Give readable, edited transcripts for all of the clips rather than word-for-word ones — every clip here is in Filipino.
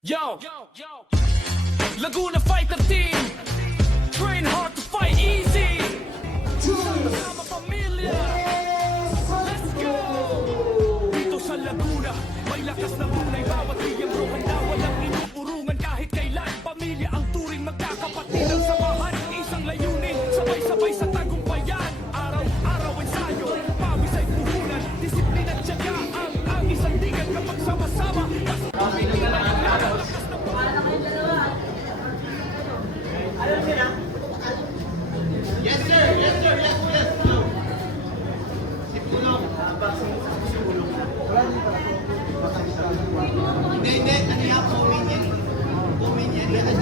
Yo, Laguna Fighter Team, train hard to fight easy. Sama pamilya, let's go. Dito sa Laguna, may lakas na bunay. Bawat miyembro handa, walang inuurungan kahit kailan. Pamilya ang turing, magkakapatid ang samahan. Isang layunin, sabay-sabay sa tagumpayan. Araw-araw ensayo, pawis ay puhunan. Disiplina at tiyaga ang isang digan kapag sama-sama. Yes sir, yes sir, yes, yes. Si Pulong. Hindi, ano yan, comment yan. Comment yan, yan ang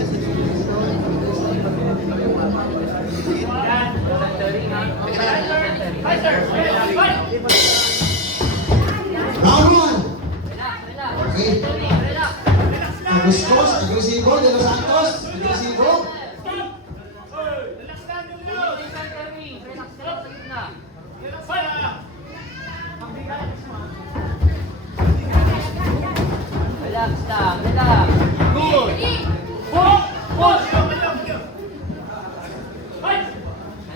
Round one. Okay. Agustos, agresibo, De Los Santos, agresibo. Relax lang, relax. good.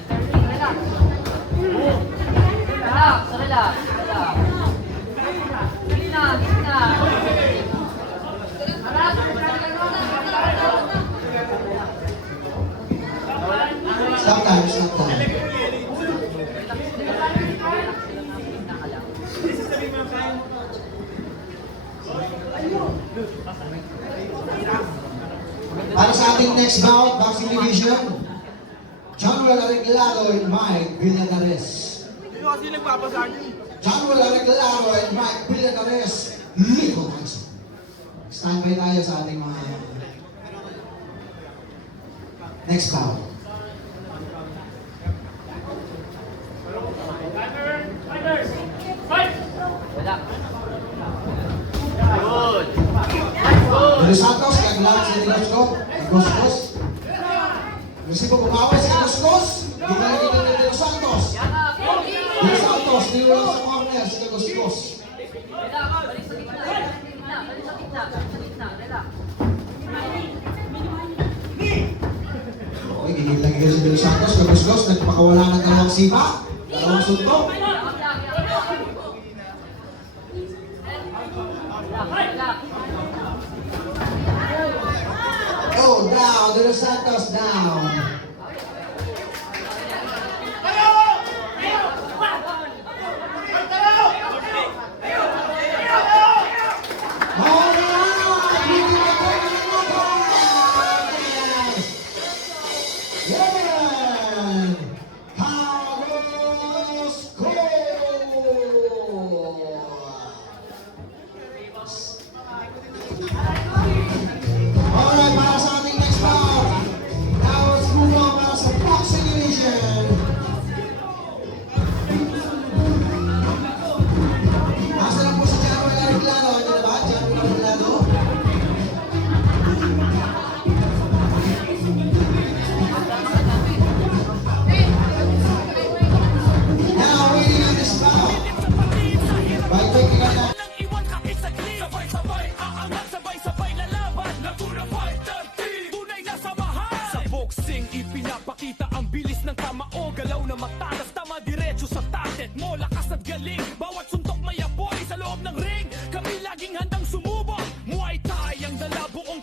Entering, relax. Relax, relax, relax. Gitna, gitna. Stop time, stop time. Para sa ating next bout, boxing division, John Arreglado and Mike Villagares. Sino kasi nagpapasa niyo? John Arreglado and Mike Villagares, Lico Tyson. Standby tayo sa ating mga next bout. Relax. Good. De Los Santos, kaglaan sa Agustos. Resibo bumawas si Agustos. Di ba nakita ni De Los Santos? De Los Santos, nilulang sa corner si Agustos. Relax, balik sa gitna, balik sa gitna, balik sa gitna, balik sa gitna, relax. Okay, gigil lang si De Los Santos. Agustos, nagpakawala ng dalawang sipa. Dalawang suntok. Oh, down. De Los Santos, down. Alright! Hindi na po Yan! Carlos Alright, para sa ating next bout. Now let's move on para sa boxing division. Asa lang po si Januel Arreglado? Ito na ba? Januel Arreglado? Now waiting on this bout. By taking on that. Nang iwan kahit saglit, sabay-sabay aangat, sabay-sabay lalaban. Laguna Fighter Team, tunay na samahan. Sa boxing, ipinapakita ang bilis ng kamao. Galaw na matalas, tama diretso sa target mo. Lakas at galing, bawat suntok may apoy. Sa loob ng ring, kami laging handang sumubok. Muay Thai ang dala buong